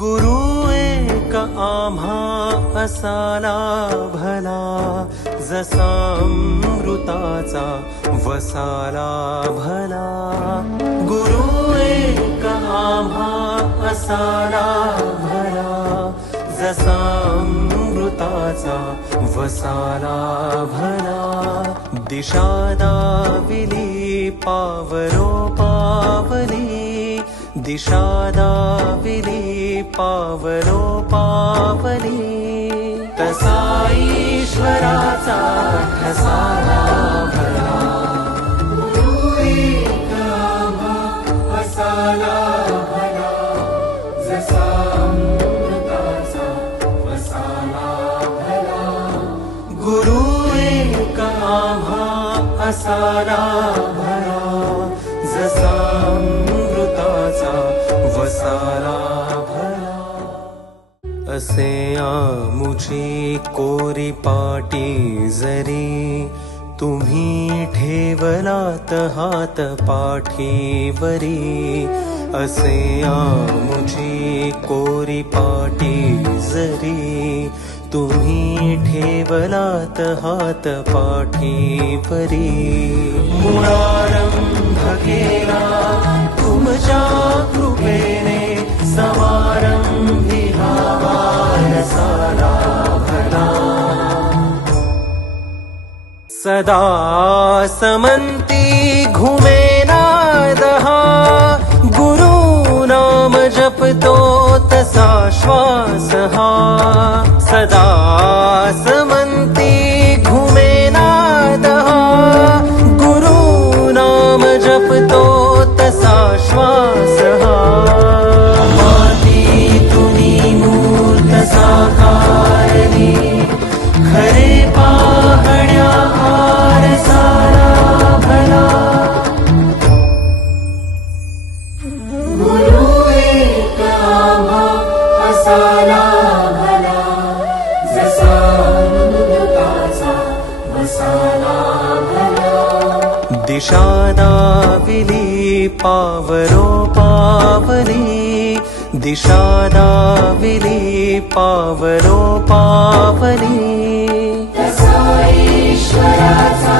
गुरु एक आम्हा असाला भला, जसा अमृताचा वसाला भला. गुरु एक आम्हा असाला भला, जसा अमृताचा वसाला भला. दिशा दाविली पावरो पावली, दिशा दाविली पावलो पावली. तसा ईश्वराचा ठसाला भला. गुरु एक आम्हा असाला भला, जसा अमृताचा वसाला भला. गुरु एक आम्हा असाला भला, जसा वसाला भला. असे आमुची कोरी पाटी जरी, तुम्ही ठेवलात हात पाठीवरी. असे आमुची कोरी पाटी जरी, तुम्ही ठेवलात हात पाठीवरी. मुळारंभ केला तुमच्या कृपेने, समारंभी हा वारसाला भला. सदा समंती घुमेनाद हा, गुरु नाम जपतो तसा श्वास हा. सदा समंती घुमेनाद हा, गुरु नाम जपतो तसा श्वास हा. मातीतुनी मूर्त साकारली, खरे पाहण्या आरसाला भला. गुरु एक आम्हा असाला भला, जसा अमृताचा वसाला भला. दिशा दाविली पावरो पावली, दिशा दाविली पावरो पावली. तसा ईश्वराचा